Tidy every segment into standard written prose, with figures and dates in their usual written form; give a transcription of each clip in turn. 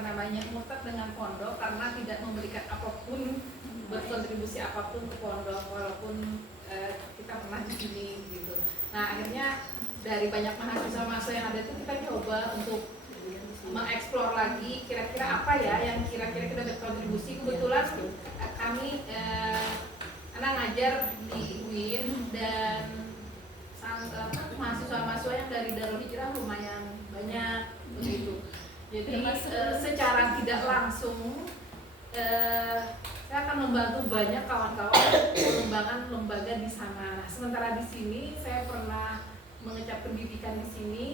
murtad dengan pondok karena tidak memberikan apapun, berkontribusi apapun ke pondok walaupun kita pernah di sini gitu. Nah akhirnya dari banyak mahasiswa yang ada itu kita coba untuk mengeksplor lagi kira-kira apa ya yang kira-kira kita berkontribusi. Kebetulan kami anak ngajar di UIN dan mahasiswa-mahasiswa yang dari Darul Hijrah lumayan banyak begitu. Jadi secara tidak langsung saya akan membantu banyak kawan-kawan pengembangan lembaga di sana. Nah, sementara di sini saya pernah mengecap pendidikan di sini,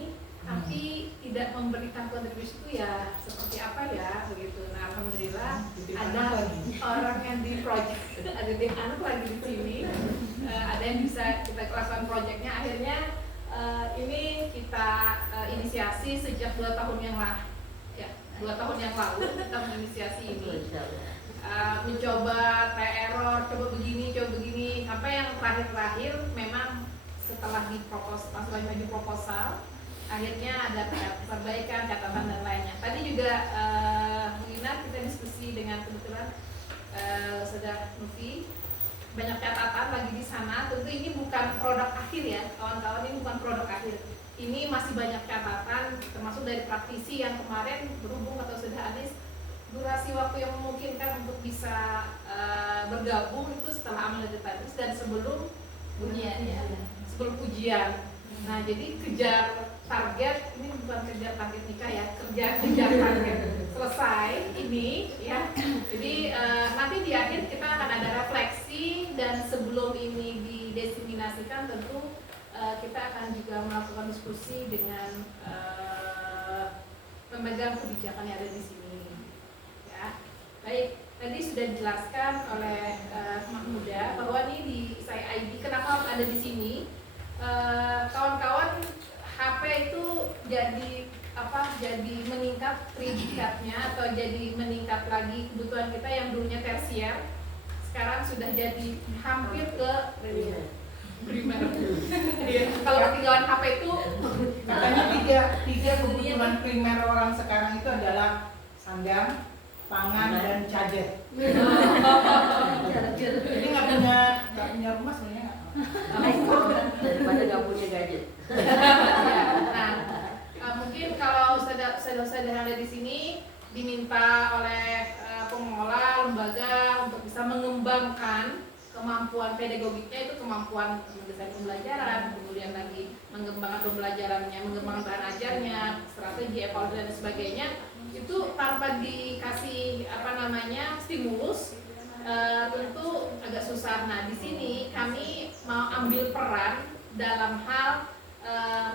tapi tidak memberikan kontribusi itu ya seperti apa ya begitu. Nah alhamdulillah ada orang yang di project, ada di anak lagi di sini, ada yang bisa kita lakukan projectnya. Akhirnya ini kita inisiasi sejak 2 tahun yang lalu. Ya, 2 tahun yang lalu kita menginisiasi ini. Mencoba error, coba begini, sampai yang terakhir memang setelah maju proposal, akhirnya ada perbaikan, catatan dan lainnya. Tadi juga mengingat kita diskusi dengan kebetulan Saudara Nufi, banyak catatan lagi di sana. Tentu ini bukan produk akhir ya, kawan-kawan, ini bukan produk akhir. Ini masih banyak catatan, termasuk dari praktisi yang kemarin berhubung atau sudah Anis, durasi waktu yang memungkinkan untuk bisa bergabung itu setelah amal tadi dan sebelum ujian. Nah jadi kejar target, ini bukan kejar target nikah ya, kejar target selesai ini ya. Jadi nanti di akhir kita akan ada refleksi, dan sebelum ini didiseminasikan tentu kita akan juga melakukan diskusi dengan pemegang kebijakan yang ada di sini. Baik, tadi sudah dijelaskan oleh Mahmuda bahwa ini di saya ID kenapa harus ada di sini. Kawan-kawan, HP itu jadi meningkat predikatnya atau jadi meningkat lagi kebutuhan kita yang dulunya tersier, sekarang sudah jadi hampir ke primer. Kalau ketinggalan HP itu katanya tiga kebutuhan primer orang sekarang itu adalah sandang, pangan, dan charger. Jadi nggak punya rumah sebenarnya daripada nggak punya gadget. Nah, mungkin kalau saudara-saudara ada di sini diminta oleh pengelola lembaga untuk bisa mengembangkan kemampuan pedagogiknya, itu kemampuan mendesain pembelajaran, kemudian lagi mengembangkan pembelajarannya, mengembangkan bahan ajarnya, strategi, evaluasi dan sebagainya. Itu tanpa dikasih stimulus tentu agak susah. Nah di sini kami mau ambil peran dalam hal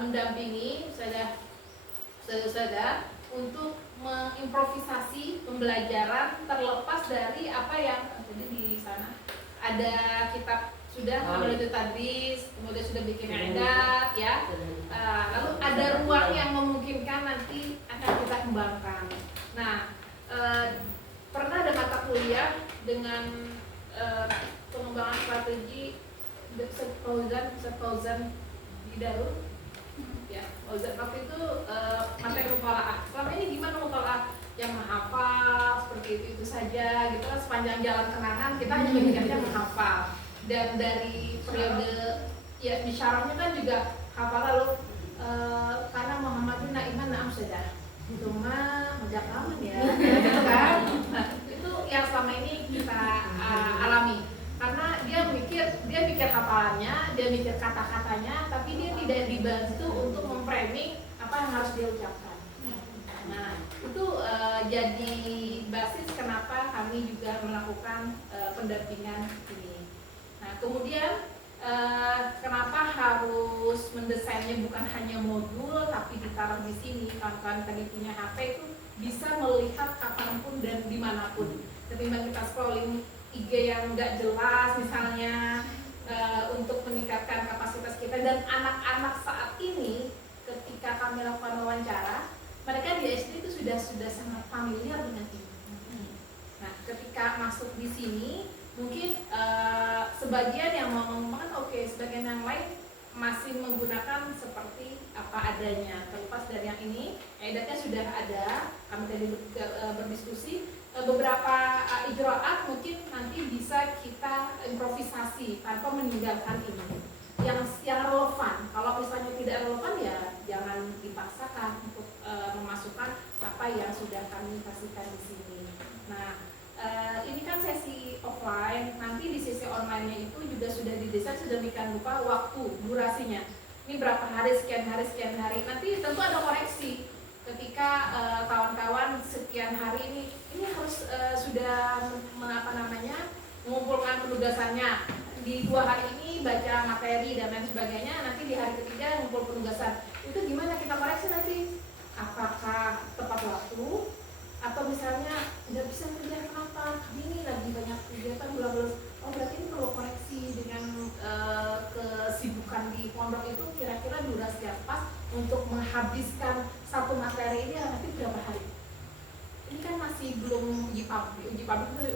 mendampingi saudara-saudara untuk mengimprovisasi pembelajaran terlepas dari apa yang terjadi di sana. Ada kitab sudah melalui tadris, kemudian sudah bikin edat ya. Lalu ada ruang yang memungkinkan nanti akan kita kembangkan. Nah, pernah ada mata kuliah dengan pengembangan strategi Fauzan di Darul. Ya, Fauzan waktu itu materi mutalaah. Selama ini gimana mutalaah? Yang menghafal seperti itu saja gitu kan, sepanjang jalan kenangan kita hanya belajarnya menghafal. Dan dari periode ya di syarahnya kan juga hafal, lalu karena Muhammadun Naiman Naam sudah itu mah menjakaman ya gitu kan. Nah, itu yang selama ini kita alami, karena dia mikir hafalannya, dia mikir kata-katanya, tapi dia tidak dibantu untuk memframing apa yang harus dia ucapkan. Nah itu jadi basis kenapa kami juga melakukan pendampingan ini. Nah kemudian kenapa harus mendesainnya bukan hanya modul tapi ditaruh di sini. Kawan-kawan tadi punya HP itu bisa melihat kapanpun dan dimanapun, ketimbang kita scrolling IG yang nggak jelas misalnya, untuk meningkatkan kapasitas kita. Dan anak-anak saat ini ketika kami lakukan wawancara, mereka di SD itu sudah sangat familiar dengan ini. Nah, ketika masuk di sini, mungkin sebagian yang mau mengembangkan oke, sebagian yang lain masih menggunakan seperti apa adanya. Terlepas dari yang ini, edatnya sudah ada. Kami tadi berdiskusi beberapa ijroat mungkin nanti bisa kita improvisasi tanpa meninggalkan ini. Yang relevan. Kalau misalnya tidak relevan ya jangan dipaksakan untuk memasukkan apa yang sudah kami kasihkan di sini. Nah, ini kan sesi offline, nanti di sesi online-nya itu juga sudah didesain sedemikian rupa waktu, durasinya. Ini berapa hari, sekian hari, sekian hari. Nanti tentu ada koreksi ketika kawan-kawan sekian hari ini harus sudah mengumpulkan penugasannya. Di 2 hari ini baca materi dan lain sebagainya, nanti di hari ketiga ngumpul penugasan. Itu gimana kita koreksi nanti? Apakah tepat waktu? Atau misalnya nggak bisa kerja kenapa? Ini lagi banyak kegiatan belum. Oh berarti ini perlu koreksi dengan kesibukan di pondok itu kira-kira durasi yang pas untuk menghabiskan satu materi ini nanti berapa hari? Ini kan masih belum uji publik itu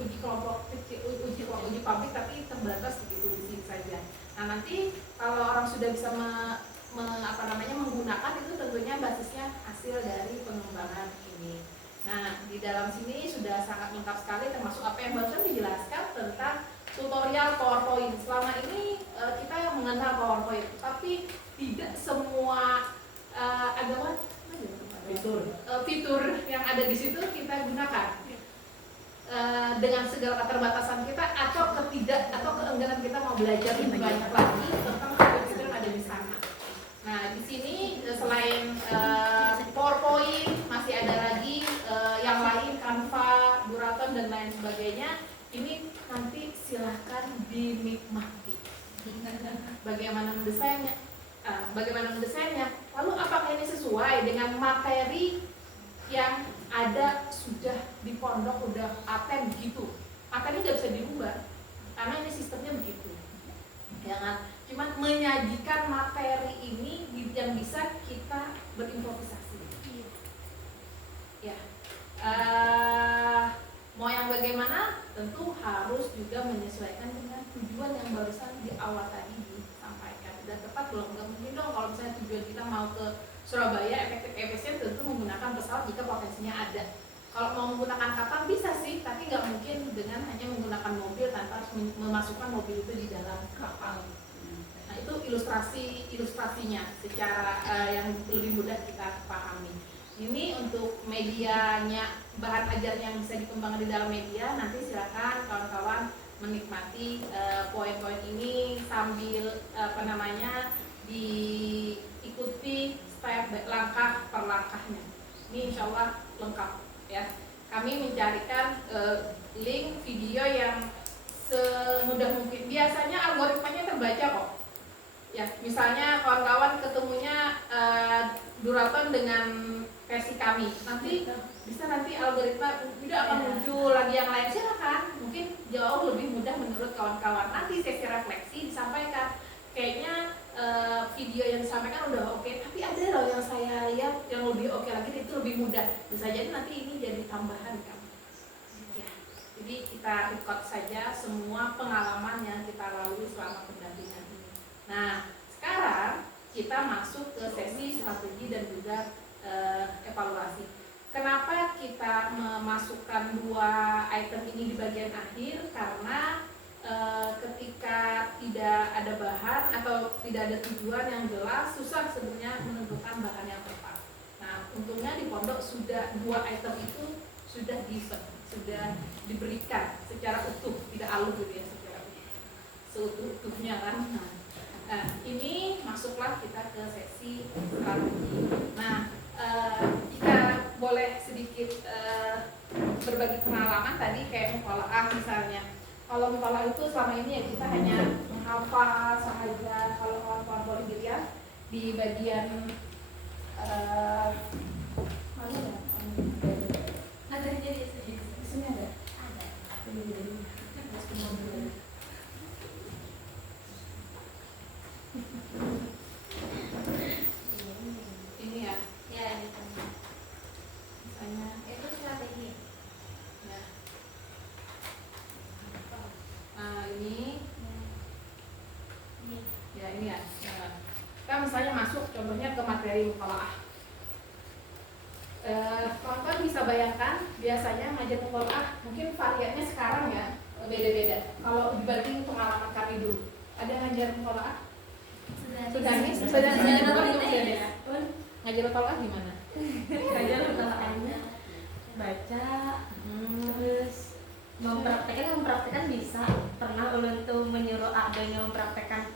uji kelompok kecil, uji publik tapi terbatas begitu di sini saja. Nah nanti kalau orang sudah bisa menggunakan itu tentunya basisnya hasil dari pengembangan ini. Nah, di dalam sini sudah sangat lengkap sekali termasuk apa yang barusan dijelaskan tentang tutorial PowerPoint. Selama ini kita mengenal PowerPoint, tapi tidak semua fitur yang ada di situ kita gunakan. Dengan segala keterbatasan kita atau keengganan kita mau belajar lebih banyak lagi tentang fitur-fitur yang ada di sana. Nah, di sini selain PowerPoint masih ada lagi yang lain, Canva, Duraton dan lain sebagainya. Ini nanti silahkan dinikmati. Bagaimana mendesainnya? Lalu apakah ini sesuai dengan materi yang ada sudah di pondok, udah paten begitu? Materi nggak bisa diubah karena ini sistemnya begitu. Jangan cuma menyajikan materi ini yang bisa kita berimprovisasi. Ya, mau yang bagaimana tentu harus juga menyesuaikan dengan tujuan yang barusan di awal tadi disampaikan. Sudah tepat belum? Nggak mungkin dong kalau misalnya tujuan kita mau ke Surabaya efektif efisien tentu menggunakan pesawat jika potensinya ada. Kalau mau menggunakan kapal bisa sih, tapi nggak mungkin dengan hanya menggunakan mobil tanpa harus memasukkan mobil itu di dalam kapal. Nah itu ilustrasinya secara yang lebih mudah kita pahami. Ini untuk medianya, bahan ajarnya yang bisa dikembangkan di dalam media. Nanti silakan kawan-kawan menikmati poin-poin ini sambil diikuti step langkah per langkahnya. Ini insya Allah lengkap ya. Kami mencarikan link video yang semudah mungkin. Biasanya algoritmanya terbaca kok. Ya, misalnya kawan-kawan ketemunya Duraton dengan versi kami, nanti algoritma tidak akan muncul lagi yang lain. Silakan, mungkin jauh lebih mudah menurut kawan-kawan. Nanti sesi refleksi disampaikan. Kayaknya video yang disampaikan udah oke, tapi ada loh yang saya lihat yang lebih oke lagi, itu lebih mudah. Bisa jadi nanti ini jadi tambahan kan. Ya, jadi kita record saja semua pengalaman yang kita lalui selama pendampingan ini. Nah, sekarang kita masuk ke sesi strategi dan juga evaluasi. Kenapa kita memasukkan 2 item ini di bagian akhir? Karena ketika tidak ada bahan atau tidak ada tujuan yang jelas, susah sebenarnya menentukan bahan yang tepat. Nah, untungnya di pondok sudah 2 item itu sudah diberikan secara utuh, tidak alur gitu ya, secara seutuh-utuhnya kan. Nah, ini masuklah kita ke sesi strategi. Nah, jika boleh sedikit berbagi pengalaman tadi kayak mutolaah misalnya. Kalau mutolaah itu selama ini ya kita hanya menghafal saja. Kalau kawan-kawan boleh dilihat di bagian mana ya? Ada di sini ada. Ini ya. Ya, gitu. Misalnya Itu strategi. ya. Nah, ini Ini. ya ini ya. biasanya ngajar mutolaah mungkin variannya sekarang ya beda-beda. Kalau dibanding pengalaman kami dulu, ada ngajar mutolaah? Sudah nih, sudah ya. Ngajar mutolaah gimana? Ngajar mutolaahnya baca, terus mempraktekkan bisa. Pernah ulun tuh menyuruh adanya mempraktekkan,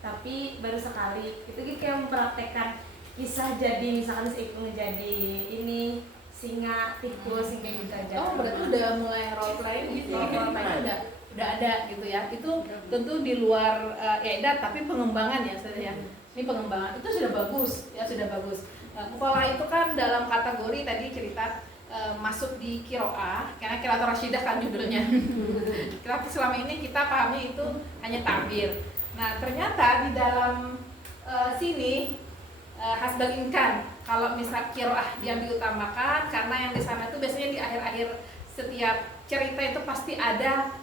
tapi baru sekali. Itu kayak mempraktekkan kisah jadi misalkan si Ibu jadi ini singa, tikus, kayak gitu aja. Oh, berarti udah mulai role play gitu. Role play udah ada gitu ya. Itu tentu di luar EDA tapi pengembangan ya saya. Ini pengembangan itu sudah bagus ya, sudah bagus. Muqalah itu kan dalam kategori tadi cerita masuk di Qiraah, karena Qiraat Rasyidah kan judulnya. Qiraat selama ini kita pahami itu hanya takbir. Nah, ternyata di dalam sini hasbal imkan, kalau misal qiraah yang diutamakan karena yang di sana itu biasanya di akhir-akhir setiap cerita itu pasti ada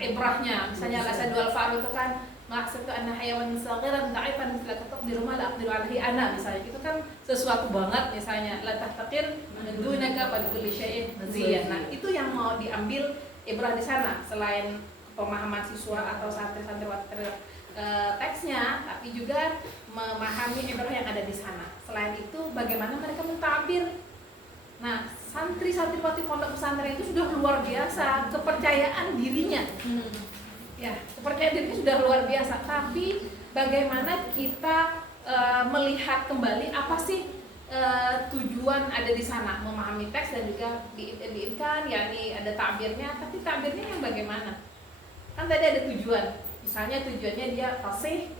ibrahnya. Misalnya al-asadul fa'ru itu kan maksud itu anna hayawan saghiran da'ifan mithla di rumah la aqdiru alaihi ana, misalnya itu kan sesuatu banget, misalnya la tahtakir dunaka fa kulli syai'in naziyan. Nah, itu yang mau diambil ibrah di sana selain pemahaman siswa atau santri-santri teksnya, tapi juga memahami ibrah yang ada di sana. Selain itu, bagaimana mereka mentabir. Nah, santri-santriwati pondok pesantren itu sudah luar biasa kepercayaan dirinya. Ya, kepercayaan dirinya sudah luar biasa. Tapi bagaimana kita melihat kembali apa sih tujuan ada di sana, memahami teks dan juga diinkan, yakni ada takbirnya. Tapi takbirnya yang bagaimana? Kan tadi ada tujuan. Misalnya tujuannya dia fasih,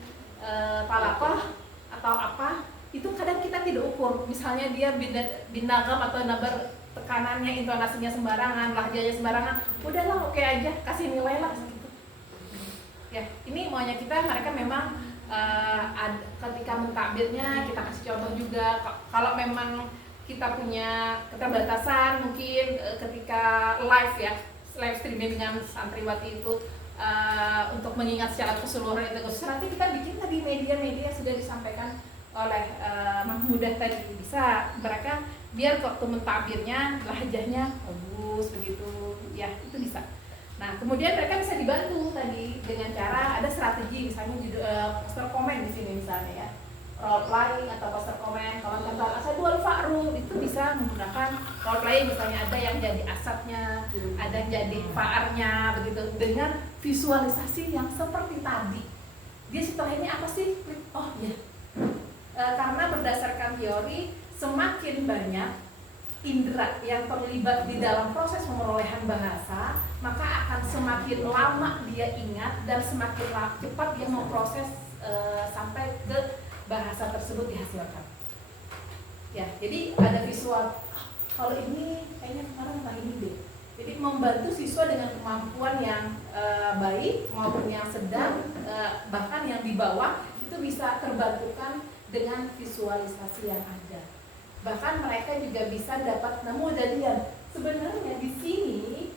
talakoh atau apa, itu kadang kita tidak ukur. Misalnya dia binagam atau nabar, tekanannya, intonasinya sembarangan, lahjanya sembarangan, udahlah oke aja, kasih nilai lah gitu. Ya, ini maunya kita, mereka memang ketika mentakbirnya kita kasih contoh juga. Kalau memang kita punya keterbatasan mungkin ketika live ya, live streaming dengan santriwati itu untuk mengingat secara keseluruhan itu khusus, nanti kita bikin tadi media-media sudah disampaikan oleh Mahmudah tadi, bisa mereka biar waktu mentakbirnya lahjahnya bagus begitu ya, itu bisa. Nah, kemudian mereka bisa dibantu tadi dengan cara ada strategi, misalnya poster komen di sini misalnya ya, role play atau poster komen. Kalau kata al-asadul fa'ru itu bisa menggunakan role play, misalnya ada yang jadi asadnya, ada yang jadi fa'arnya begitu, dengan visualisasi yang seperti tadi. Dia setelah ini apa sih? Oh ya, karena berdasarkan teori semakin banyak indera yang terlibat di dalam proses pemerolehan bahasa, maka akan semakin lama dia ingat dan semakin cepat dia memproses sampai ke bahasa tersebut dihasilkan. Ya, jadi ada visual. Kalau ini kayaknya kemarin tentang ini deh. Jadi membantu siswa dengan kemampuan yang baik maupun yang sedang, bahkan yang di bawah itu bisa terbantukan dengan visualisasi yang ada. Bahkan mereka juga bisa dapat nemu jadian. Sebenarnya di sini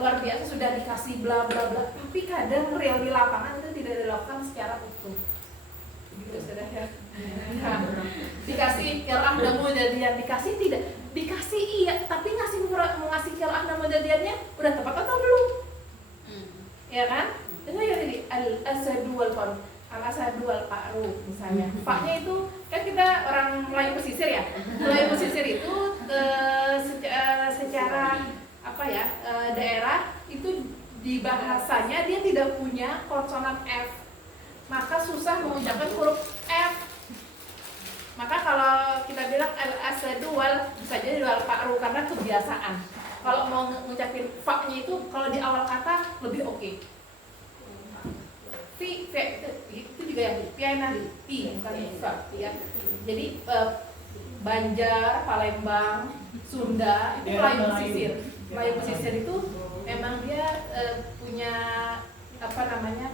luar biasa sudah dikasih bla bla bla, tapi kadang real di lapangan itu tidak dilakukan secara utuh. Gitu sudah ya. Dikasih qiraah nemu jadian, dikasih tidak, dikasih iya, tapi ngasih qiraah nemu jadiannya udah tepat atau belum? Ya kan? Itu ya tadi al-asadu wal fa'ru. Al-asadu wal fa'ru misalnya. Fa-nya itu kan kita orang Melayu pesisir ya. Melayu pesisir itu secara apa ya, daerah itu di bahasanya dia tidak punya konsonan F. Maka susah mengucapkan huruf F. Maka kalau kita bilang al-asadu wal, bisa jadi wal fa'ru karena kebiasaan. Kalau mau ngucapin fa-nya itu kalau di awal kata lebih oke. Fi itu juga yang piana pi bukan fa ya. Jadi Banjar, Palembang, Sunda itu Melayu pesisir. Melayu pesisir itu memang dia punya apa namanya,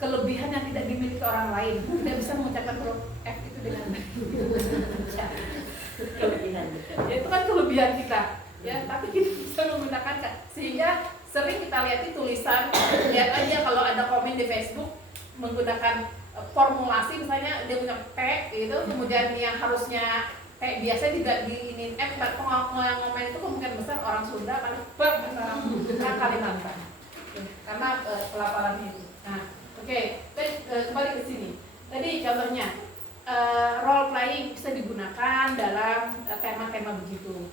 kelebihan yang tidak dimiliki orang lain. Tidak bisa mengucapkan huruf F itu dengan baik. Kelebihan. Ya, itu kan kelebihan kita. Ya, tapi kita bisa menggunakan sehingga sering kita lihat di tulisan, lihat aja kalau ada komen di Facebook menggunakan formulasi, misalnya dia punya P gitu, kemudian yang harusnya T kayak biasa juga di ini pengomong itu kemungkinan besar orang Sunda karena orang Kalimantan karena pelafalan itu. Nah, oke, kembali ke sini. Tadi contohnya role playing bisa digunakan dalam tema-tema begitu.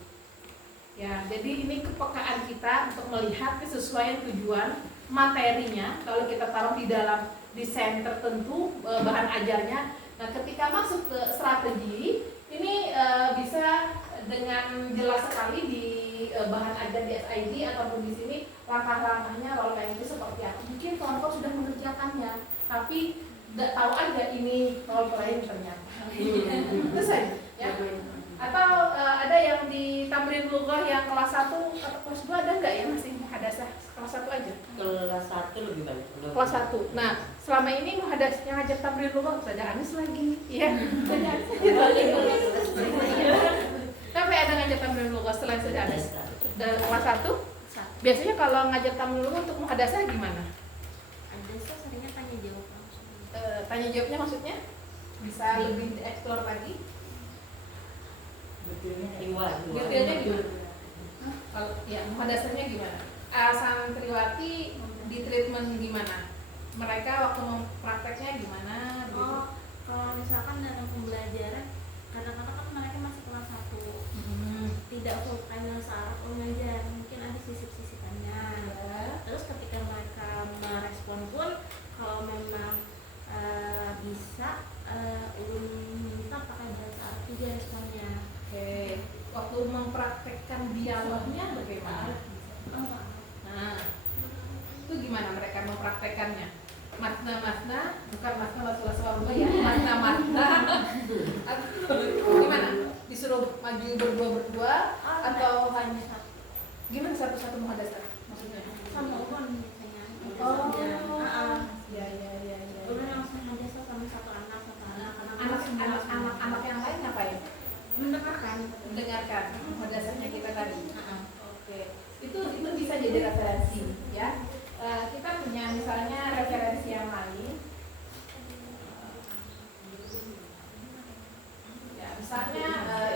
Ya, jadi ini kepekaan kita untuk melihat kesesuaian tujuan materinya. Kalau kita taruh di dalam desain tertentu bahan ajarnya. Nah, ketika masuk ke strategi ini bisa dengan jelas sekali di bahan ajar di SID ataupun di sini langkah-langkahnya role playing itu seperti apa. Mungkin kelompok sudah mengerjakannya, tapi nggak tahu aja ini role playing ternyata. Itu saja. Ya. Atau ada yang di Tamrin Lughah yang kelas 1 atau kelas 2 ada nggak ya masih muhadasah kelas 1 aja? Kelas 1 lebih banyak. Kelas 1. Nah, selama ini muhadas yang ngajar Tamrin Lughah ada Anis lagi, ya. Tapi ada ngajar Tamrin Lughah selain sudah Anis. Kelas 1. Biasanya kalau ngajar Tamrin Lughah untuk muhadasah gimana? Ada seringnya tanya jawab langsung. Tanya jawabnya maksudnya bisa lebih dieksplor lagi? Detailnya gimana? Kalau ya muhadasahnya gimana? Santriwati di treatment gimana? Mereka waktu memprakteknya gimana? Gitu. Oh, kalau misalkan dalam pembelajaran kadang-kadang kan mereka masih kelas 1 tidak full time saat mengajar, mungkin ada sisip-sisipannya Ya. terus ketika mereka merespon pun kalau memang bisa ulun minta pakai bahasa Arab juga responnya. Oke, waktu mempraktekkan dialognya bagaimana? Nah, itu gimana mereka mempraktekannya? Matna, bukan matna Rasulullah ya, matna. Gimana? Disuruh maju berdua atau hanya satu? Gimana satu-satu muhadasah? Maksudnya? Sama ulun biasanya. Oh, Ya. ya. Ulun langsung hadasah sama satu anak. Anak yang lain ngapain? Mendengarkan muhadasahnya kita tadi. Oke, itu bisa jadi referensi ya. Kita punya misalnya referensi yang lain. Ya, misalnya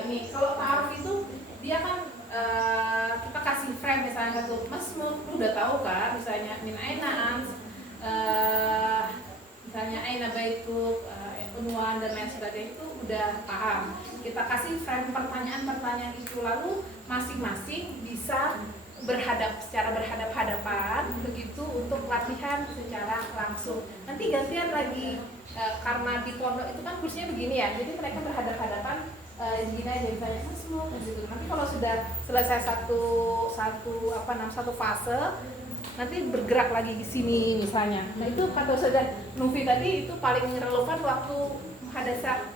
ini kalau ta'aruf itu dia kan kita kasih frame misalnya satu, Mas lu udah tahu kan misalnya min aina ans, misalnya aina baituk, unwan dan lain sebagainya itu udah paham. Kita kasih frame pertanyaan-pertanyaan itu lalu masing-masing bisa secara berhadap-hadapan begitu untuk latihan secara langsung. Nanti gantian lagi karena di pondok itu kan kursinya begini ya, jadi mereka berhadap-hadapan gini aja misalnya semua gitu. Nanti kalau sudah selesai satu fase nanti bergerak lagi di sini misalnya. Nah itu kata Ustazah Nufi tadi itu paling relevan waktu muhadasah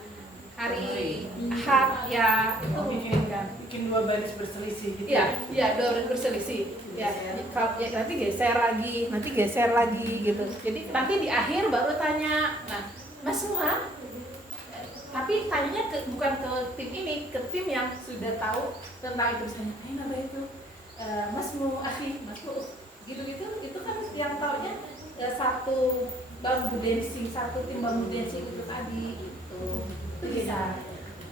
hari Ahad ya itu bikin 2 baris berselisih gitu. Iya, 2 baris berselisih. Ya, kalau ya, nanti geser lagi gitu. Jadi nanti di akhir baru tanya. Nah, Mas Muha, tapi tanyanya bukan ke tim ini, ke tim yang sudah tahu tentang itu misalnya. Apa itu? Mas Mu, Mas Mu, gitu-gitu. Itu kan yang taunya satu bambu dancing, satu tim bambu dancing itu tadi gitu. Itu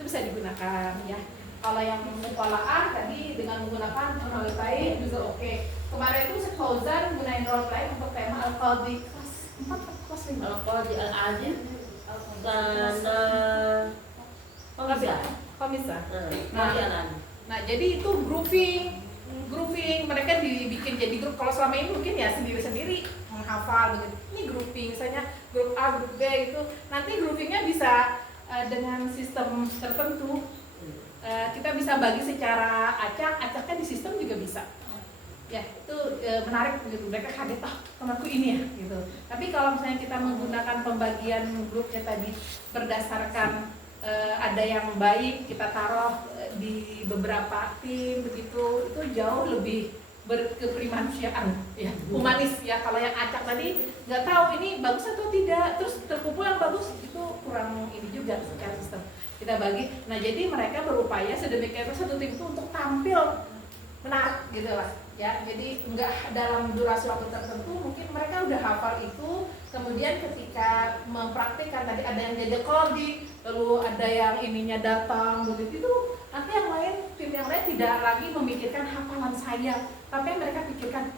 bisa digunakan ya. Kalau yang mutola'ah tadi dengan menggunakan role play juga oke. Kemarin itu Fauzan gunain role play untuk tema Al-Qadhi kelas 4 atau kelas 5? Al-Qadhi Al-Azim Komisa. Nah, Nah, jadi itu grouping mereka dibikin jadi grup. Kalau selama ini mungkin ya sendiri-sendiri menghafal begitu. Ini grouping, misalnya grup A, grup B itu. Nanti groupingnya bisa dengan sistem tertentu. Kita bisa bagi secara acaknya di sistem juga bisa. Ya, itu menarik gitu. Mereka kaget, temanku ini ya gitu. Tapi kalau misalnya kita menggunakan pembagian grupnya tadi berdasarkan ada yang baik kita taruh di beberapa tim begitu, itu jauh lebih berkeprimanusiaan ya, humanis ya. Kalau yang acak tadi nggak tahu ini bagus atau tidak, terus terkumpul yang bagus itu kurang ini juga secara sistem kita bagi. Nah jadi mereka berupaya sedemikian rupa satu tim itu untuk tampil menarik gitu lah ya. Jadi nggak dalam durasi waktu tertentu, mungkin mereka udah hafal itu, kemudian ketika mempraktikkan tadi ada yang jadi coding, lalu ada yang ininya datang begitu, itu nanti yang lain, tim yang lain tidak lagi memikirkan hafalan saya, tapi mereka pikirkan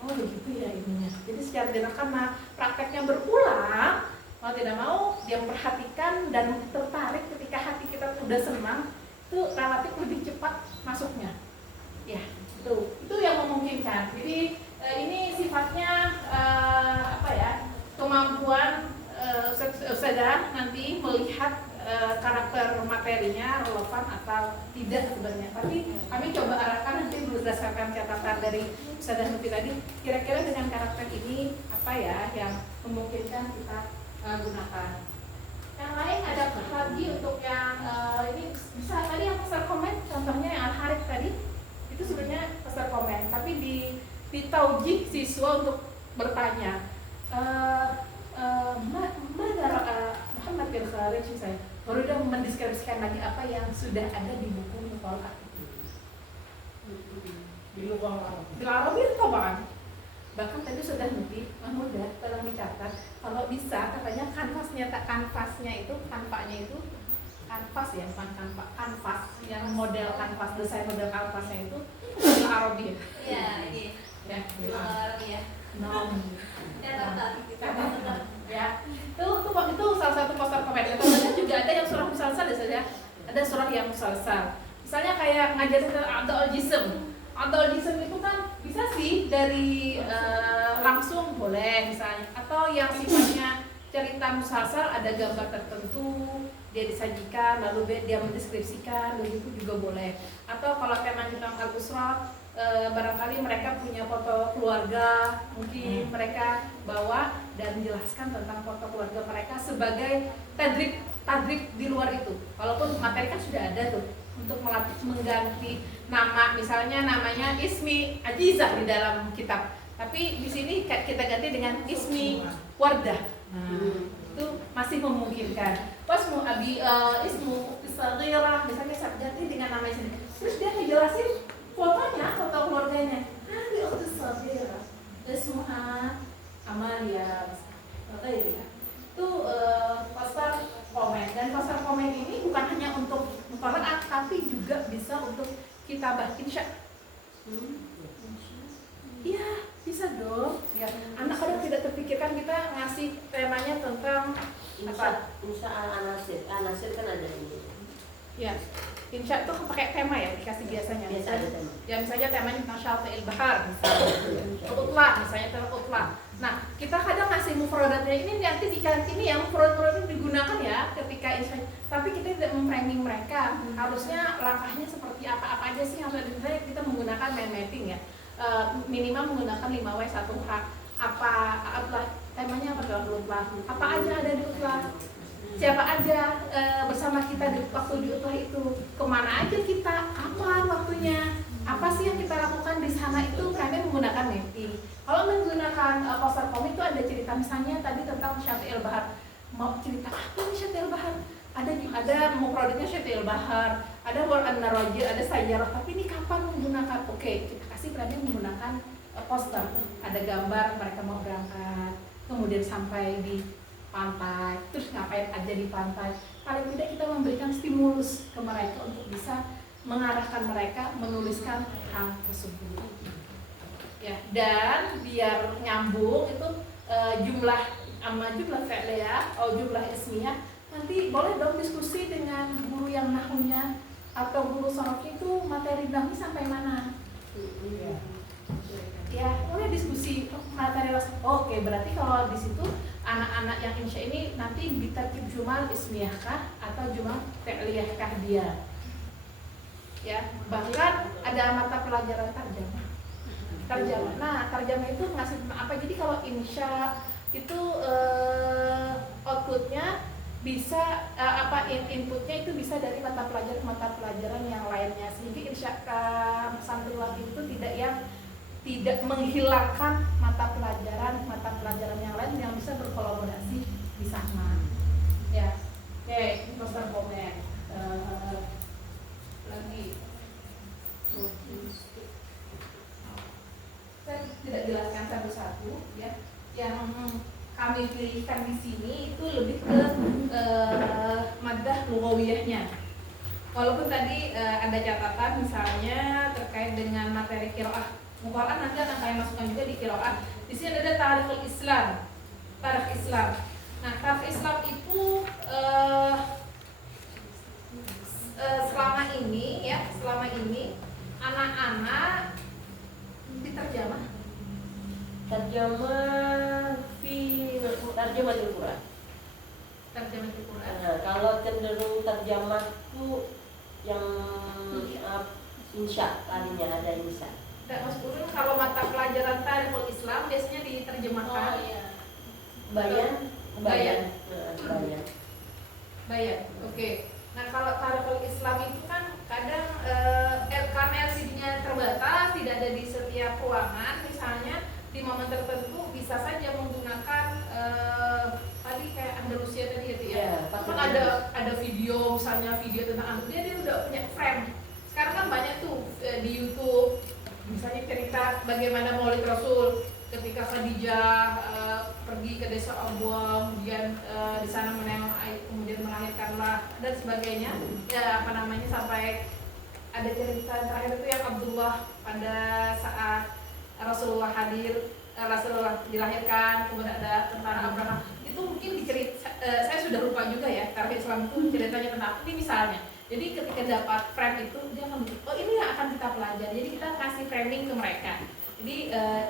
oh begitu ya ininya. Jadi secara tidak, karena prakteknya berulang, mau tidak mau dia memperhatikan dan tertarik. Ketika hati kita udah senang, itu relatif lebih cepat masuknya ya. Itu yang memungkinkan. Jadi ini sifatnya apa ya, kemampuan saudara nanti melihat karakter materinya relevan atau tidak sebenarnya. Tapi kami coba arahkan nanti berdasarkan catatan dari Ustazah Nufi tadi, kira-kira dengan karakter ini apa ya yang memungkinkan kita gunakan. Yang lain ada lagi untuk yang ini bisa tadi yang pesan komen, contohnya yang Al-Harith tadi itu sebenarnya pesan komen, tapi ditaujih siswa untuk bertanya. Muhammad bin Khalid saya baru udah mendeskripsikan lagi apa yang sudah ada di buku Muthala'ah itu. Di luar Arabi itu apaan? Bahkan tadi sudah Nufi, mudah tolong dicatat. Kalau bisa katanya kanvasnya itu kanvas ya, bukan kanvas yang model kanvas, desain model kanvasnya itu bil Arabi. Iya, ini. Ya, bil Arabi ya. Ya, itu salah satu poster komen. Contohnya juga ada yang surah musalsal ya saja. Ada surah yang musalsal. Misalnya kayak ngajarin tentang Adol jism itu kan bisa sih dari langsung boleh misalnya, atau yang sifatnya cerita musalsal ada gambar tertentu dia disajikan lalu dia mendeskripsikan, begitu juga boleh. Atau kalau tema tentang Al-Usra, barangkali mereka punya foto keluarga, mungkin mereka bawa dan menjelaskan tentang foto keluarga mereka sebagai tadrib di luar itu. Walaupun materi kan sudah ada tuh untuk melatih mengganti nama, misalnya namanya Ismi Ajizah di dalam kitab, tapi di sini kita ganti dengan Ismi Wardah. Itu masih memungkinkan. Wasmu Abi Ismu Saghirah, misalnya ganti dengan nama sini. Terus dia ngejelasin fotonya, foto keluarganya. Di waktu Saghirah, Ismuha Amalia. Itu poster komen, dan poster komen ini bukan hanya untuk Muthala'ah, tapi juga bisa untuk kitabah insya. Iya, bisa dong. Ya, anak kadang tidak terpikirkan kita ngasih temanya tentang apa? Insya Al-Anasir kan ada ini. Ya, insya itu pakai tema ya, dikasih biasanya. Biasa ada tema. Ya, misalnya temanya tentang Syafa'il Bahar, misalnya misalnya tentang utlah. Nah, kita kadang ngasih mufradatnya ini nanti ini yang mufradat digunakan ya ketika insya. Tapi kita tidak memframing mereka. Harusnya langkahnya seperti apa aja sih yang harus kita menggunakan mind mapping ya. Minimal menggunakan 5W 1H. Apa temanya apa dalam utlah? Apa aja ada di utlah? Siapa aja bersama kita di waktu di utlah itu? Kemana aja kita? Kapan waktunya? Apa sih yang kita lakukan di sana itu? Kami menggunakan mapping. Kalau menggunakan poster komik itu ada cerita, misalnya tadi tentang Syafa'il Bahar. Mau cerita apa nih Syafa'il Bahar? Ada mufradnya Syafa'il Bahar, ada Wal An-Narajil, ada Sayyarah. Tapi ini kapan menggunakan? Oke, kita kasih kalian menggunakan poster. Ada gambar mereka mau berangkat, kemudian sampai di pantai, terus ngapain aja di pantai. Paling tidak kita memberikan stimulus ke mereka untuk bisa mengarahkan mereka menuliskan hal tersebut. Ya, dan biar nyambung itu jumlah fi'liyah atau jumlah ismiyah, nanti boleh dong diskusi dengan guru yang nahwunya atau guru sorofnya itu materi nahwu sampai mana. Ya, boleh diskusi materi oke, berarti kalau di situ anak-anak yang insya ini nanti ditertib jumal ismiyah kah atau jumal fi'liyah kah dia. Ya, bahkan ada mata pelajaran tarjamah. Nah, tarjamah itu ngasih apa? Jadi kalau insya itu outputnya bisa inputnya itu bisa dari mata pelajaran yang lainnya, sehingga insya santriwati itu tidak menghilangkan mata pelajaran yang lain yang bisa berkolaborasi di sana. Ya, oke, ini poster komen lagi. jelaskan satu-satu ya. Yang kami pilihkan di sini itu lebih ke maddah lughawiyahnya. Walaupun tadi ada catatan misalnya terkait dengan materi qiraah. Muqara'ah nanti akan kami masukkan juga di qiraah. Di sini ada tarikhul Islam. Tarikh Islam. Nah, tarikh Islam itu selama ini anak-anak diterjemah terjemah Al-Quran. terjemah Al-Quran. Nah, kalau cenderung terjemah itu yang insya tadinya ada insya. Dan Mas Guru, kalau mata pelajaran Tarikhul Islam biasanya diterjemahkan Bayan. Bayan. Bayan. Oke. Nah, kalau Tarikhul Islam itu kan kadang karena LCD-nya terbatas, tidak ada di setiap ruangan, misalnya di momen tertentu bisa saja menggunakan tadi kayak Andalusia tadi gitu ya. Kan ada video, misalnya video tentang Andalusia, dia udah punya frame. Sekarang kan banyak tuh di YouTube, misalnya cerita bagaimana Maulid Rasul ketika Khadijah pergi ke desa Abwa, kemudian di sana menengok air, kemudian melahirkanlah dan sebagainya. Ya apa namanya, sampai ada cerita terakhir itu yang Abdullah pada saat Rasulullah hadir, Rasulullah dilahirkan, kemudian ada tentara Abraham. Itu mungkin saya sudah lupa juga ya, karena Islam itu ceritanya tentang ini misalnya. Jadi ketika dapat frame itu dia akan bikin, oh ini yang akan kita pelajari. Jadi kita kasih framing ke mereka. Jadi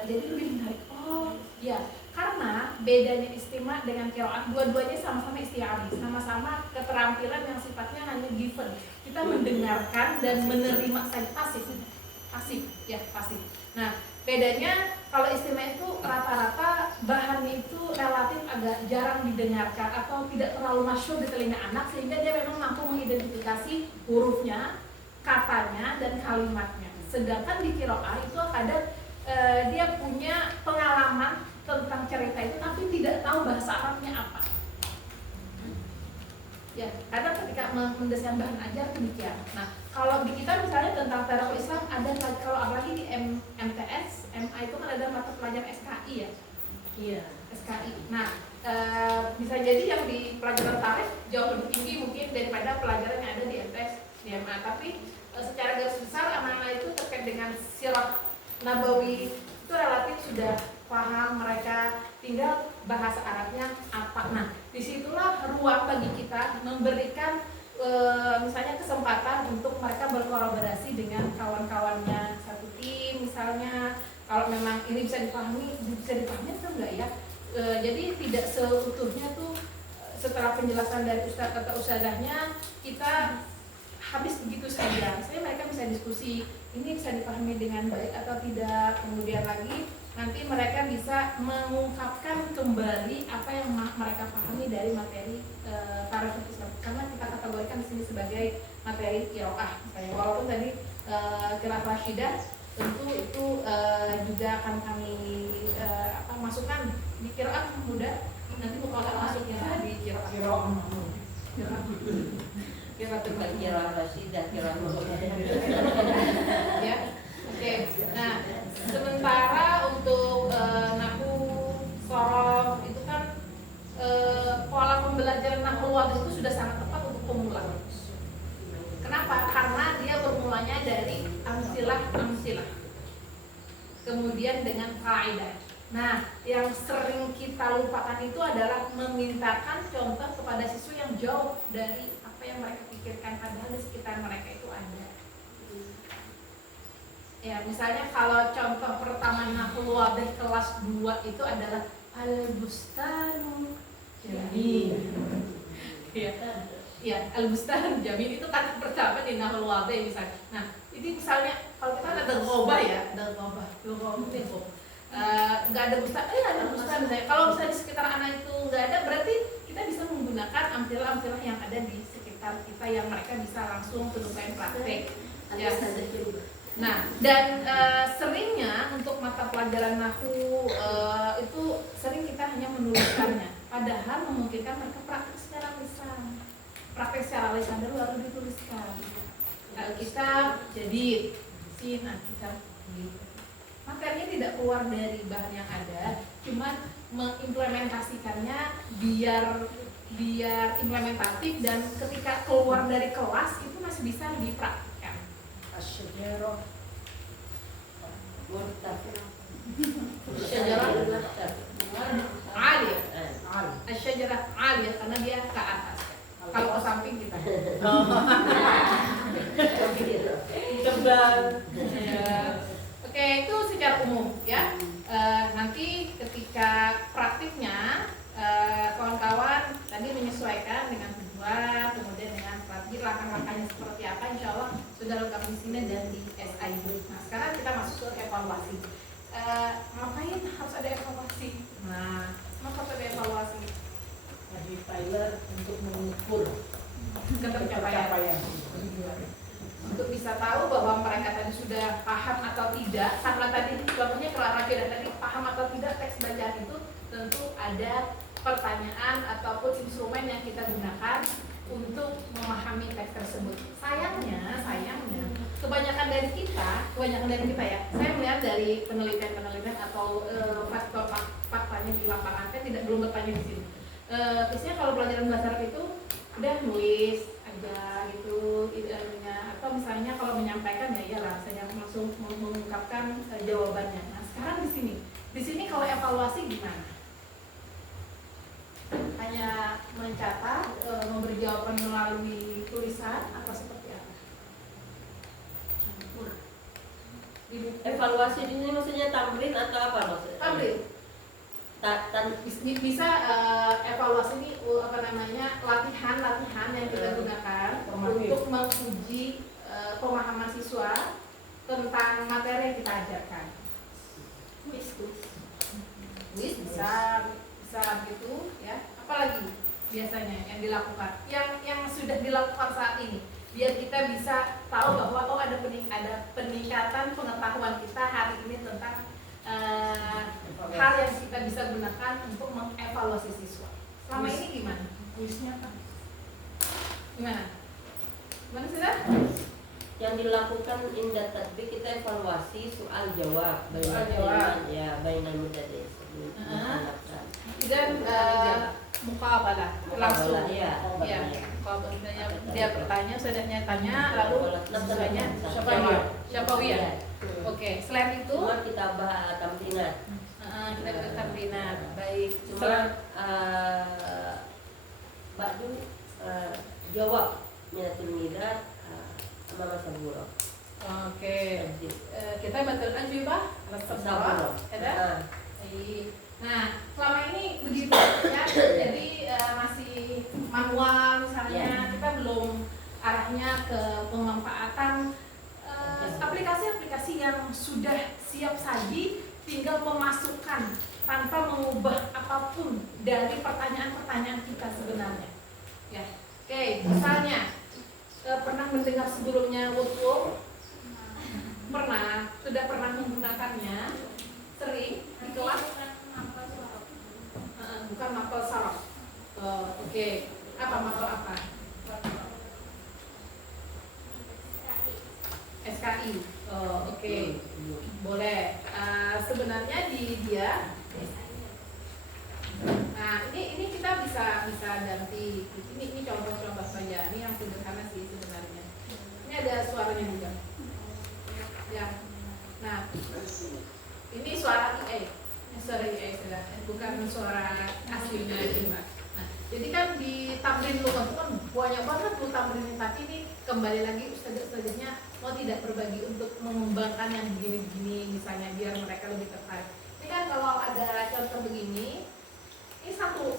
lebih menarik. Oh ya, karena bedanya istimak dengan qiraat, dua-duanya sama-sama isti'ari, sama-sama keterampilan yang sifatnya hanya given. Kita mendengarkan dan menerima saja, pasif. Nah, bedanya kalau istimewa itu rata-rata bahannya itu relatif agak jarang didengarkan atau tidak terlalu masyhur di telinga anak, sehingga dia memang mampu mengidentifikasi hurufnya, katanya, dan kalimatnya. Sedangkan di qiraah itu kadang dia punya pengalaman tentang cerita itu tapi tidak tahu bahasa Arabnya apa. Ya, karena ketika mendesain bahan ajar demikian. Nah, kalau di kita misalnya tentang Tarikhul Islam ada, kalau apalagi di MTS, MA itu kan ada mata pelajaran SKI ya. Iya. SKI. Nah, bisa jadi yang di pelajaran tarikh jauh lebih tinggi mungkin daripada pelajaran yang ada di MTS, di MA. Tapi secara garis besar anak-anak itu terkait dengan sirah Nabawi itu relatif sudah paham, mereka tinggal bahasa Arabnya apa. Nah, disitulah ruang bagi kita memberikan misalnya kesempatan untuk mereka berkolaborasi dengan kawan-kawannya satu tim misalnya. Kalau memang ini bisa dipahami atau enggak ya. Jadi tidak seutuhnya tuh setelah penjelasan dari ustadz atau ustadzahnya kita habis begitu saja. Misalnya mereka bisa diskusi, ini bisa dipahami dengan baik atau tidak. Kemudian lagi nanti mereka bisa mengungkapkan kembali apa yang mereka pahami dari materi Tarikhul Islam. Karena kita kategorikan di sini sebagai materi qiraah. Walaupun tadi qiraah rasyidah tentu itu juga akan kami masukkan di qiraah mudah. Nanti bakal masuknya di qiraah. Kira rasyidah, kira ya. Oke. Nah, sementara untuk nahwu, shorof itu kan pola pembelajaran nahwu itu sudah sangat tepat untuk pemula. Kenapa? Karena dia bermulanya dari amsilah, kemudian dengan kaidah. Nah, yang sering kita lupakan itu adalah memintakan contoh kepada siswa yang jauh dari apa yang mereka pikirkan, padahal di sekitar mereka itu ada. Ya, misalnya kalau contoh pertama nahwu wadih kelas 2 itu adalah al-bustanu jamil. Ya, al-bustan jamil itu kata pertama di nahwu wadih misalnya. Nah, ini misalnya kalau kita ada ghobah ya, ada ghobah nggak ada bustan, ada bustan. Kalau misalnya di sekitar anak itu nggak ada, berarti kita bisa menggunakan amtilah-amtilah yang ada di sekitar kita yang mereka bisa langsung teruskan praktek. Ya. Nah, dan seringnya untuk mata pelajaran nahwu itu sering kita hanya menuliskannya, padahal memungkinkan mereka praktek secara lisan dulu baru dituliskan. Alkitab jadi sin, Alkitab gitu. materinya tidak keluar dari bahan yang ada, cuman mengimplementasikannya biar implementatif dan ketika keluar dari kelas itu masih bisa dipraktikkan. Asyajarah. Syajarah aliyah, Al. asyajarah aliyah karena dia ke atas. Kalau ke samping kita. Tebal. Oke, itu secara umum ya. Nanti ketika praktiknya kawan-kawan tadi menyesuaikan dengan tujuan, kemudian dengan strategi langkah-langkahnya seperti apa, insya Allah sudah lengkap di sini dan di SID. Nah, sekarang kita masuk ke evaluasi. Ngapain harus ada evaluasi? Nah, kenapa harus ada evaluasi? Jadi pilot untuk mengukur Ketercapaian. Untuk bisa tahu bahwa mereka tadi sudah paham atau tidak, sama tadi contohnya Clara dan tadi paham atau tidak teks bacaan itu, tentu ada pertanyaan ataupun instrumen yang kita gunakan untuk memahami teks tersebut. Sayangnya kebanyakan dari kita ya, saya melihat dari penelitian atau faktanya di lapangan, saya belum bertanya di sini. Biasanya kalau pelajaran bahasa Arab itu udah nulis aja gitu idealnya, atau misalnya kalau menyampaikan ya iyalah saya langsung mengungkapkan jawabannya. Nah sekarang di sini kalau evaluasi gimana? Hanya mencatat, memberi jawaban melalui tulisan atau seperti apa? Campur. Evaluasi ini maksudnya tamrin atau apa maksudnya? Tamrin. Bisa evaluasi ini latihan yang kita gunakan untuk menguji pemahaman siswa tentang materi yang kita ajarkan. Wis bisa gitu ya. Apalagi biasanya yang dilakukan, yang sudah dilakukan saat ini, biar kita bisa tahu bahwa ada peningkatan pengetahuan kita hari ini tentang hal yang kita bisa gunakan untuk mengevaluasi siswa. Selama ini gimana? kuisnya kan Gimana sih, Zah? Yang dilakukan indah tadbik kita evaluasi soal jawab bainal mudadis. Dan muqabalah langsung. Iya. Misalnya dia bertanya, saudanya tanya, lalu siswanya syafawiyah. Oke, selain itu Cuma kita bahas tamrinat. kita bertamrinat. Baik. Cuma Ba'du jawab minatul midat sama masa buruk. Oke. Kita betul ajibah Saburo. Ada? Nah, selama ini begitu ya. Jadi masih manual misalnya, kita belum arahnya ke pemanfaatan aplikasi-aplikasi yang sudah siap saji, tinggal memasukkan tanpa mengubah apapun dari pertanyaan-pertanyaan kita sebenarnya. Ya. Oke, misalnya pernah mendengar sebelumnya WordWall? Sudah pernah menggunakannya? Sering di kelas? Bukan mapel saraf. Oke. Apa mapel apa? SKI. Oke. Boleh. Sebenarnya di dia. Nah, ini kita bisa ganti. Ini contoh-contoh saja. Ini yang sederhana sih sebenarnya. Ini ada suaranya juga. Ya. Nah, ini suara EA. Suara EA sudah, bukan suara aslinya Mbak. Nah, jadi kan di tamrin lughah itu kan banyak banget tuh tamrin, tapi ini kembali lagi ustazah-ustazahnya mau tidak berbagi untuk mengembangkan yang begini-begini misalnya biar mereka lebih tertarik. Ini kan kalau ada contoh begini, ini satu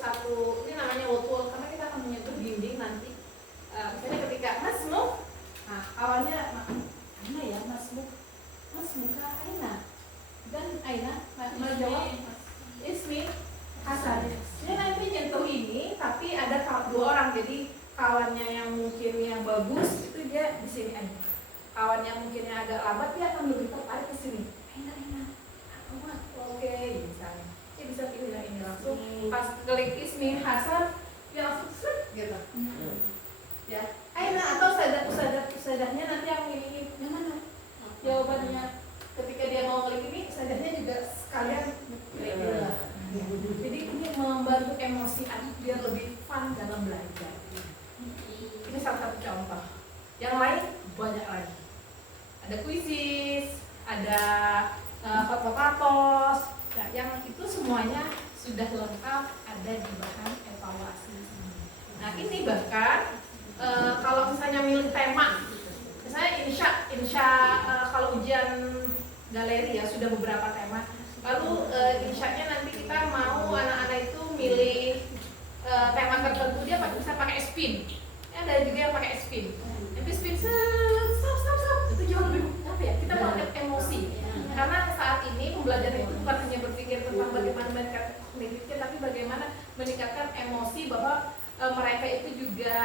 ini namanya WordWall karena kita akan menyentuh dinding nanti. Misalnya ketika masmuk, nah awalnya mana ya masmuk ka aina dan aina menjawab ismi Hasan. Dia nanti nyentuh ini tapi ada dua orang, jadi kawannya yang mungkin yang bagus itu dia di sini aja. Kawan yang mungkin yang agak lambat dia akan lebih tertarik ke sini. Aina oke misalnya. Dia bisa pilih yang ini langsung. Pas klik ismi Hasan dia langsung set gitu. Ya. Aina atau sadahnya nanti yang ini yang mana? Jawabannya ketika dia mau klik ini keemosian biar lebih fun dalam belajar. Ini salah satu contoh. Yang lain banyak lagi. Ada kuisis, ada foto-fotos. Nah, yang itu semuanya sudah lengkap ada di bahan evaluasi. Nah, ini bahkan kalau misalnya milih tema, misalnya insya kalau ujian galeri ya sudah beberapa tema. Lalu insyanya nanti kita mau anak-anak itu milih tema tertentu, dia bisa pakai spin. Ya, ada juga yang pakai spin. Tapi spin stop itu jauh lebih apa ya? Kita pakai emosi. Karena saat ini pembelajaran itu bukan hanya berpikir tentang bagaimana meningkatkan kognitifnya, tapi bagaimana meningkatkan emosi bahwa mereka itu juga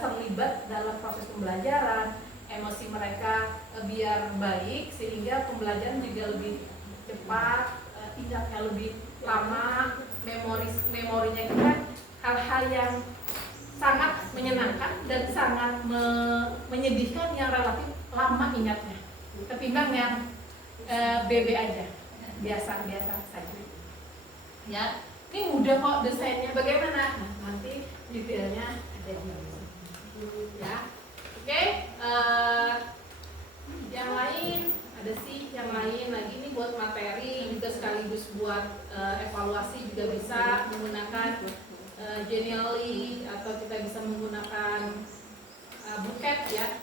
terlibat dalam proses pembelajaran, emosi mereka biar baik sehingga pembelajaran juga lebih cepat, ingatnya lebih lama, memorinya kita hal-hal yang sangat menyenangkan dan sangat menyedihkan yang relatif lama ingatnya ketimbang yang BB aja, biasa-biasa saja. Ya, ini mudah kok desainnya. Bagaimana? Nah, nanti detailnya ada di sini. Ya, oke. Yang lain ada sih, yang lain lagi ini buat materi juga sekaligus buat evaluasi juga bisa menggunakan Genially atau kita bisa menggunakan Buket ya.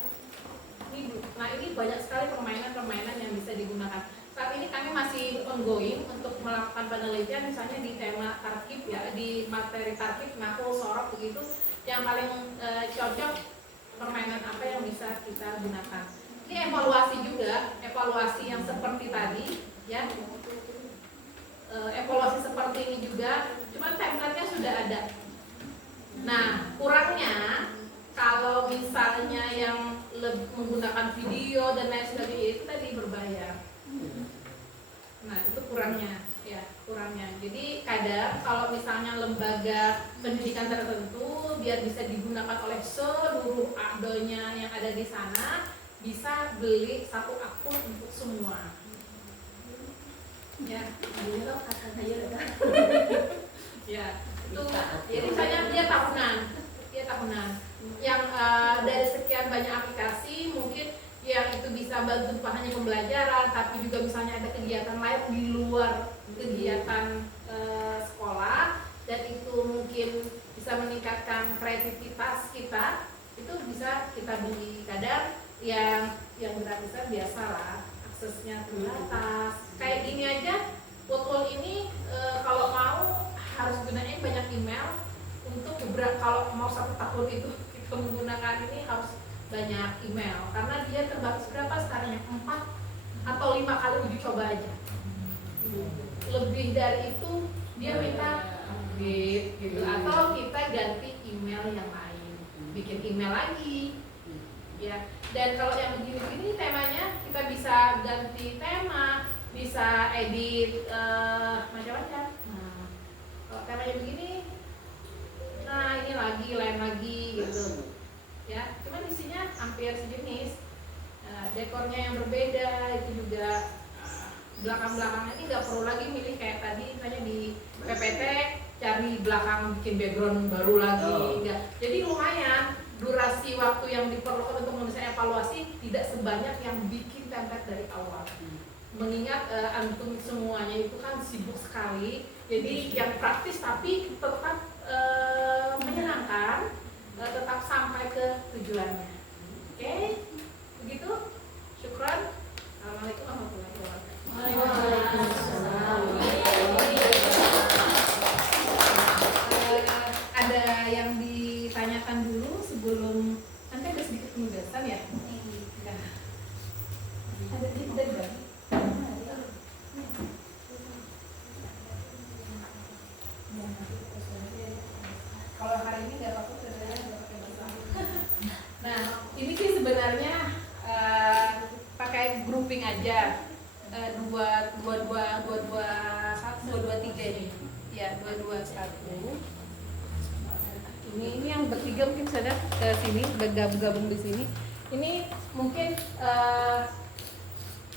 Nah ini banyak sekali permainan-permainan yang bisa digunakan. Saat ini kami masih ongoing untuk melakukan penelitian misalnya di tema tarkib ya, di materi tarkib, nahwu, sorok begitu. Yang paling cocok permainan apa yang bisa kita gunakan. Ini evaluasi juga, evaluasi yang seperti tadi ya. Evaluasi seperti ini juga, cuma template-nya sudah ada. Nah, kurangnya kalau misalnya yang menggunakan video dan lain sebagainya itu tadi berbayar. Nah, itu kurangnya, ya, kurangnya. Jadi kadang kalau misalnya lembaga pendidikan tertentu biar bisa digunakan oleh seluruh adonya yang ada di sana, bisa beli satu akun untuk semua. Ya, ya, itu jadi misalnya dia tahunan, yang dari sekian banyak aplikasi mungkin yang itu bisa bantu bukan hanya pembelajaran, tapi juga misalnya ada kegiatan lain di luar kegiatan sekolah, dan itu mungkin bisa meningkatkan kreativitas kita, itu bisa kita beli. Kadang yang gratisan biasalah, aksesnya terbatas. Kayak gini aja, Woodwall ini kalau mau harus gunain banyak email untuk beberapa, kalau mau 1 tahun itu kita menggunakan ini harus banyak email karena dia terbatas berapa sekarang ya, 4 atau 5 kali uji coba aja. Lebih dari itu dia minta update gitu, atau kita ganti email yang lain, bikin email lagi ya. Dan kalau yang begini-begini temanya kita bisa ganti tema, bisa edit macam-macam. Nah, kalau temanya begini, nah ini lagi, lain lagi gitu ya. Cuman isinya hampir sejenis, dekornya yang berbeda itu juga. Belakang-belakangnya ini nggak perlu lagi milih kayak tadi misalnya di PPT cari belakang bikin background baru lagi, enggak. Jadi lumayan durasi waktu yang diperlukan untuk mendesain evaluasi tidak sebanyak yang bikin template dari awal. Mengingat antum semuanya itu kan sibuk sekali, jadi yang praktis tapi tetap menyenangkan, tetap sampai ke tujuannya. Oke, begitu. Syukran. Assalamualaikum warahmatullahi wabarakatuh. Ada yang ditanyakan dulu sebelum nanti ada sedikit penugasan ya? Nah, ada tidak ada? Kalau hari ini nggak apa-apa, sebenarnya nggak pakai bahasa. Nah, ini sih sebenarnya pakai grouping aja. 2, 2, 2, 2, 2, 1, 2, 2, 3 ini ya, 2, 2, 1. Ini yang bertiga mungkin sudah ke sini, bergabung di sini. Ini mungkin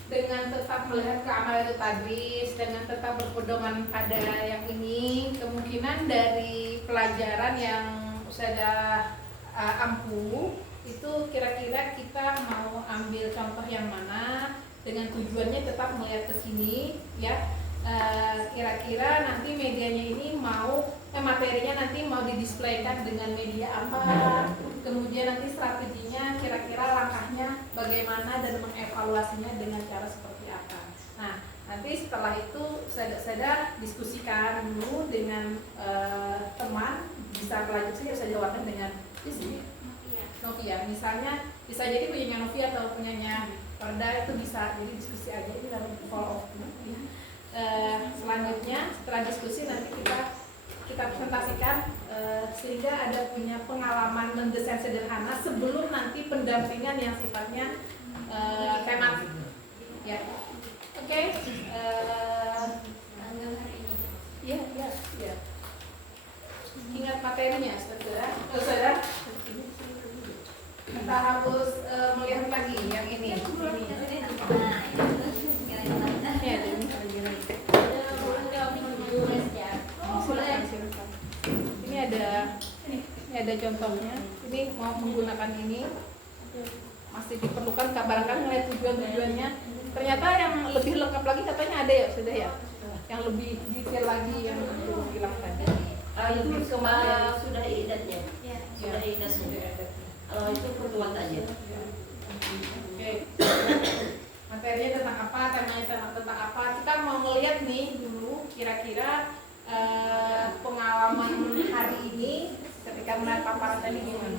dengan tetap melihat ke amal itu tadris, dengan tetap berpedoman pada yang ini, kemungkinan dari pelajaran yang sudah ampuh itu kira-kira kita mau ambil contoh yang mana dengan tujuannya tetap melihat ke sini ya. Kira-kira nanti medianya ini materinya nanti mau didisplaykan dengan media apa, kemudian nanti strateginya kira-kira langkahnya bagaimana dan mengevaluasinya dengan cara seperti apa. Nah, nanti setelah itu saya diskusikan dulu dengan teman, bisa lanjut bisa jawabkan dengan di sini. Novia, misalnya bisa jadi punyanya Novia atau punyanya Perda, itu bisa jadi diskusi aja, ini dalam follow up ya. Selanjutnya setelah diskusi nanti kita presentasikan sehingga ada punya pengalaman mendesain sederhana sebelum nanti pendampingan yang sifatnya tematik ya. Oke. Iya. Ingat materinya saudara. Kita harus melihat lagi yang ini. Ini ada contohnya. Ini mau menggunakan ini masih diperlukan barangkali melihat tujuannya. Ternyata yang lebih lengkap lagi katanya ada ya sudah ya. Yang lebih detail lagi yang bilang tadi. Itu kemarin sudah idatnya. Ya. Sudah idatnya. Kalau itu pertemuan aja. Oke. Materinya tentang apa, temanya tentang apa. Kita mau ngelihat nih dulu kira-kira pengalaman hari ini ketika melihat paparan tadi gimana?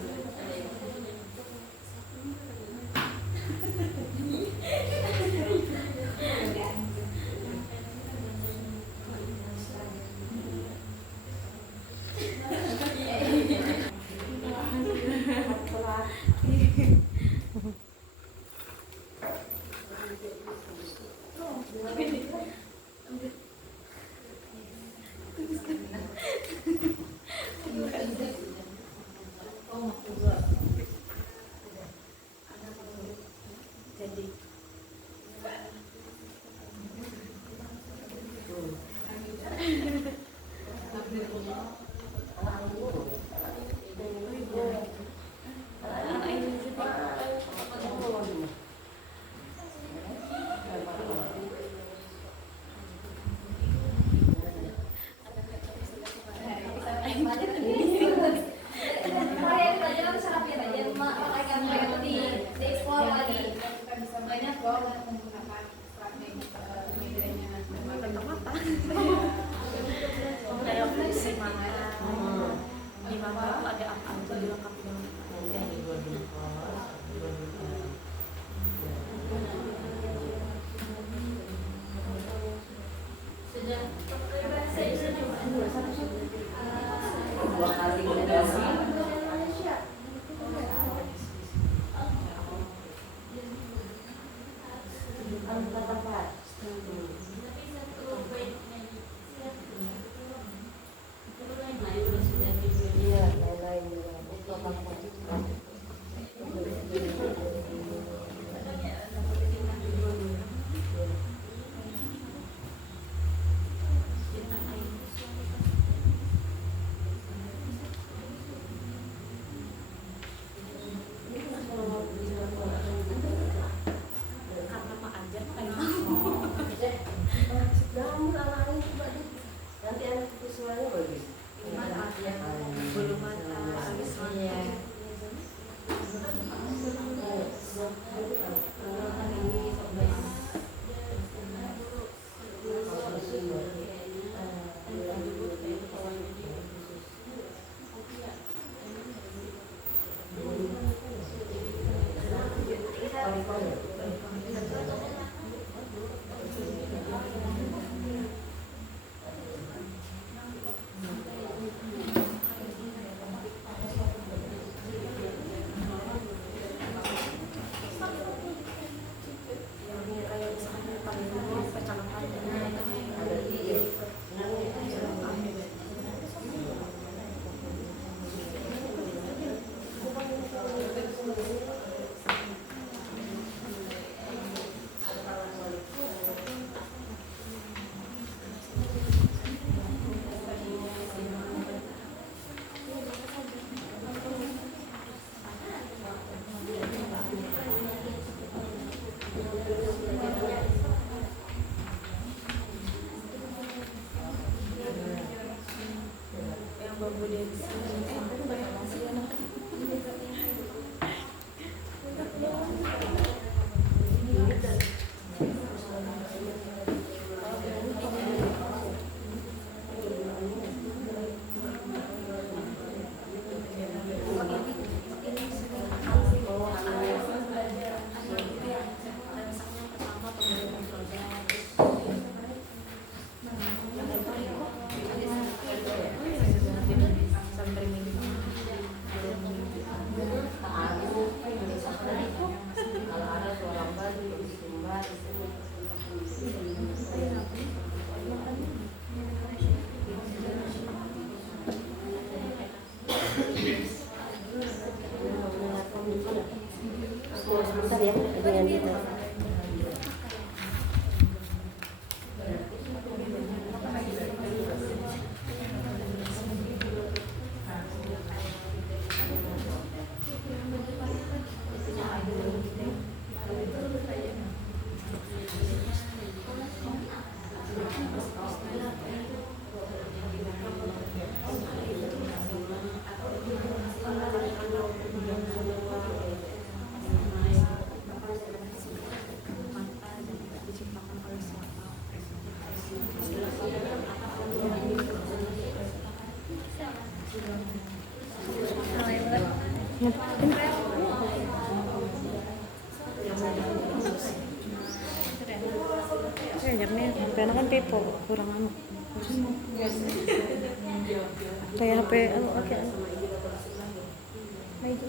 Sebentar ya, dengan kita. Karena kan pepo kurang anu. Kayak HP anu oke. Nah itu.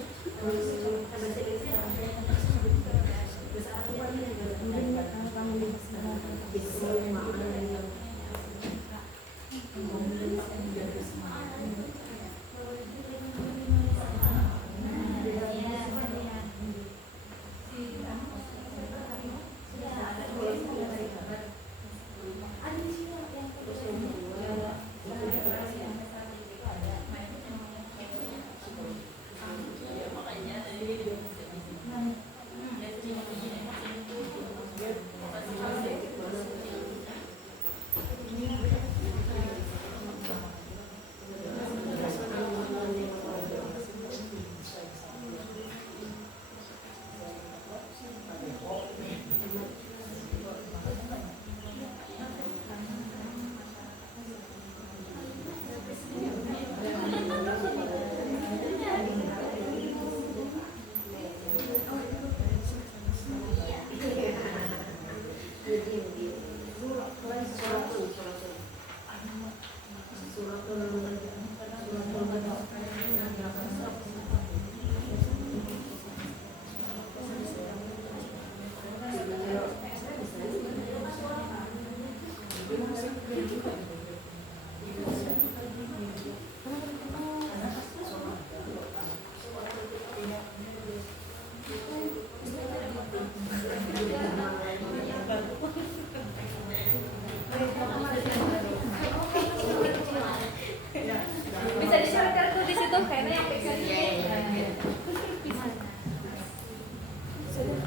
Bisa di-share tuh di situ kayaknya yang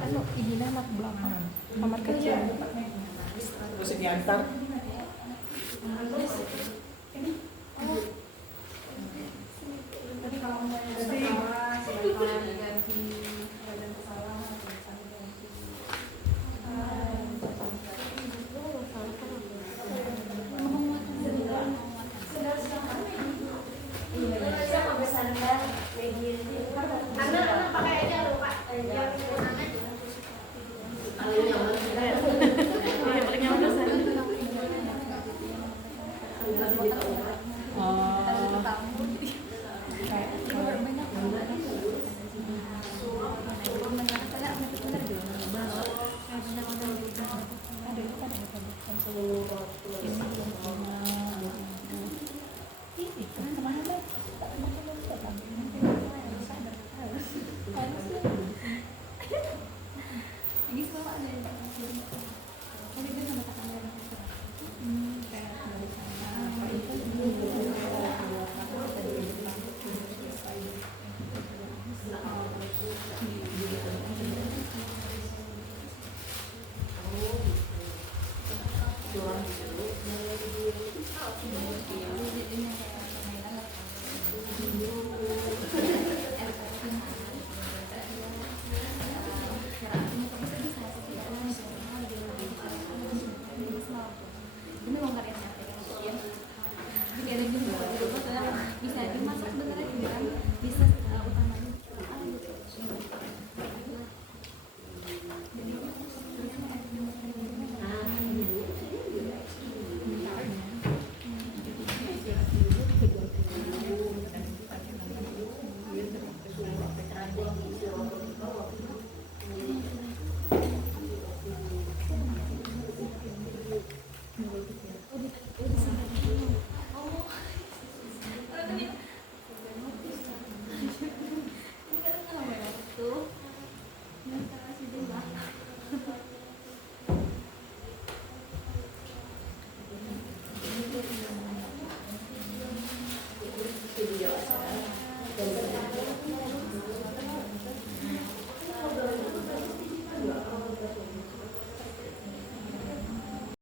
Anu ini anak belakang. Kamar kecil. Terus diantar.